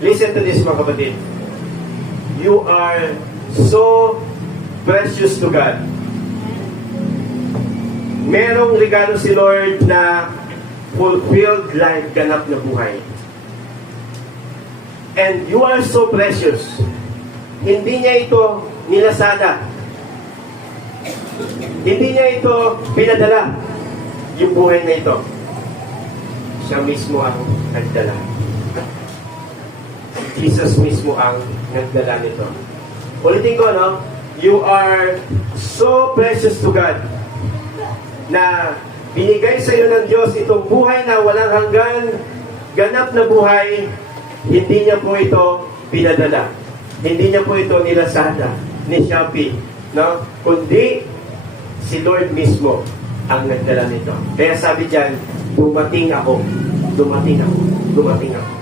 Listen to this mga kapatid. You are so precious to God. Merong regalo si Lord na fulfilled life, ganap na buhay. And you are so precious. Hindi niya ito nilasada. Hindi niya ito pinadala. Yung buhay na ito. Siya mismo ang nagdala. Jesus mismo ang nagdala nito. Ulitin ko, no? You are so precious to God na binigay sa iyo ng Diyos itong buhay na walang hanggan, ganap na buhay, hindi niya po ito pinadala. Hindi niya po ito nilasada ni Shopee, no? Kundi si Lord mismo ang nagdala nito. Kaya sabi diyan, dumating ako, dumating ako, dumating ako.